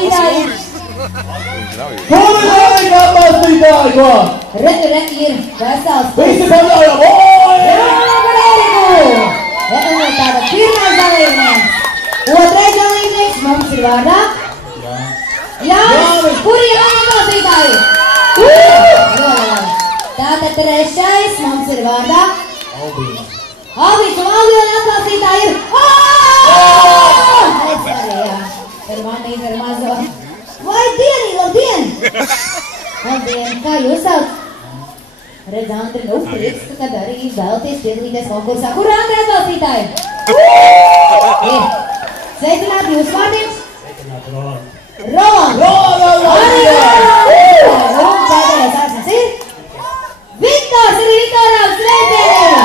atbalstītāji? Kuri laika atbalstītāji, ko? Ir vesels. Visi paļaujam, oi! Jā, par Eriku! Tātad pirmais dalībnieks. Otrais dalībnieks mums ir vārdā. Jānis, kuriem atbalstītāji? Tātad trešais mums ir vārdā. Albīns. Albīns un Albīna atbalstītāji ir. Es arī, jā. Ir manīt ar mazo. Vai dienī, labdien! Labdien, kā jūs sauc? Redz, Andri, nu, prieks, kad arī vēlaties piedalīties konkursā. Kur Andri atbalstītāji? Sveicināt jūs vārdiem? Sveicināt Roland. Roland! Roland! Roland, pēdējais atsnes ir? Viktors ir Viktoram, sveicieni!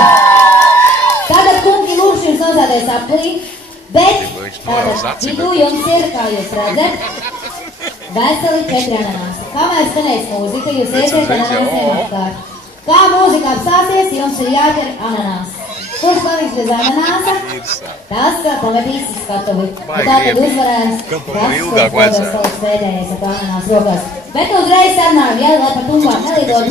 Tātad, kungi, lūkšu jums nosēties aplī, bet tātad vidū jums ir, kā jūs redzat, veseli 4 ananāsi. Kamēr skanēs mūzika, jūs iesiet ananāsiem apkārt. Kā mūzika apstāsies, jums ir jāķer ananās. Kurš paliks bez ananāsa, tas pametīs skatuvi. Tātad uzvarēs tas, kurš paliks pēdējais ar ananās rokās. Bet uzreiz sarunājam, ja, lai par tumbām nelidot,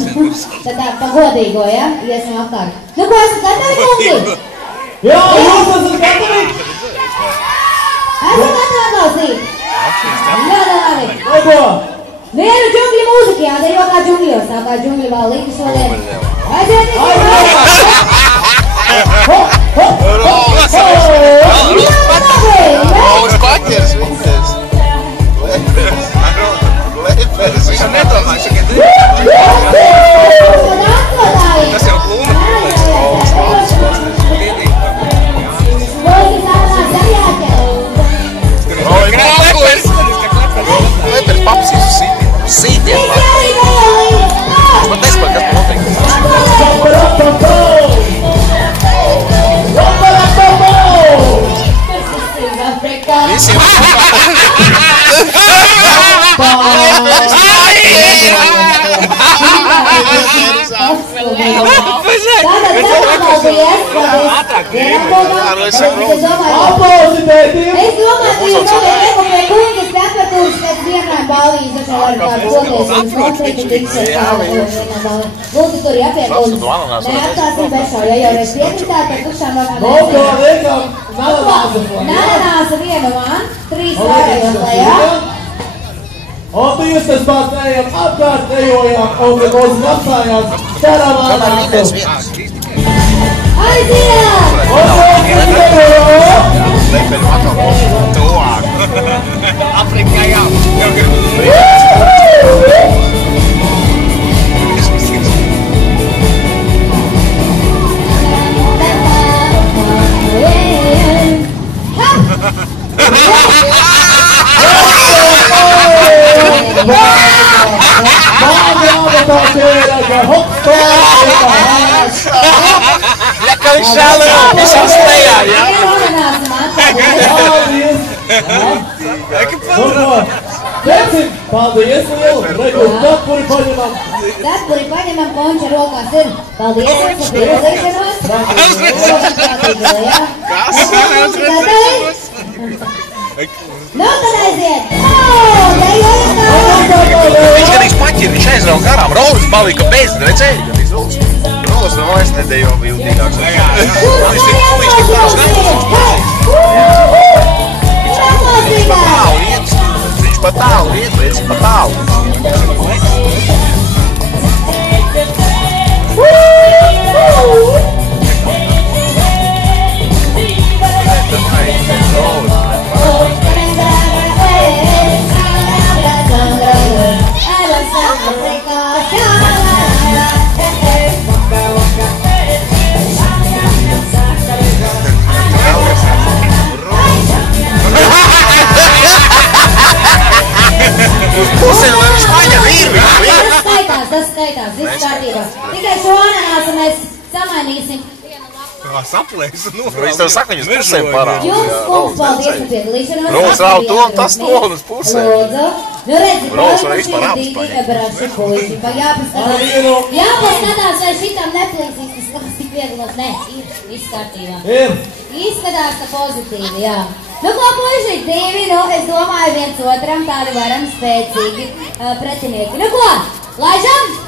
tad tā pa godīgo, ja, iesim apkārt. Nu, ko esat gatavi, kungi? Jā, jūs esat gatavi? Esat gatavi atbalstīt? Ļoti labi. Ego! Vienu džungļu mūziku jādara kā džungļos, tā kā džungļu vēl līdzi šodien. Aiziet, Rolas paķers, viņas. Lepers. Viņš jau nedomā, ka tas jau klūma. Lepers papsīs uz sītiem. Viņš pat nespēj, kas notiek. Visiem Es domāju, ka jūs notiek pie kuņģis temperatūras pēc vienām balvīs, taču var kādu koties, noteikti tiksies vienām balvīm. Lūdzu, tur jāpiekūdz. Neatstāsim bešā, ja jau reiz piekritāt, tad tušām vēl Nanāsa vienu man, 3 vārējot lejā. Un jūs tas pārējām apkārt ejojām, un kad mūsu apstājās ceramā nāktu. Aiziet! Leperi atkal tuvāk. Afrikā jau. Kā viņš šāli visam stējā, jā? Paldies, lielu! Dapuri paņemam! Dapuri paņemam, konča rokās ir. Paldies, jums par piedalīšanos. Kas? Nu, tad aiziet! Viņš gadīs paķir, viņš aizrauga garām. Rolas palika bez, redzēji? Rolas vēl vairs nedējo viltīgāks. Viņš tik tās Viņš pa tālu iet, viņš pa tālu. Tas skaitās, viss kārtībā. Tikai šo ananāsu mēs samainīsim. Saplēs, viņš tev saka, viņus pusēm parāda. Jums, kungs, paldies par piedalīšanos. Rolas rauj to un tas to un uz pusēm. Lūdzu. Nu redzi, Rolas var vispār apspaņēt. Jāpaskatās, vai šitam neplīsīs, tas kāds tik vieglos. Nē, ir viss kārtībā. Izskatās, ka pozitīvi, jā. Nu, ko, puiši, divi, nu, es domāju, viens otram tādi varam spēcīgi pretinieki. Nu, ko, laižam?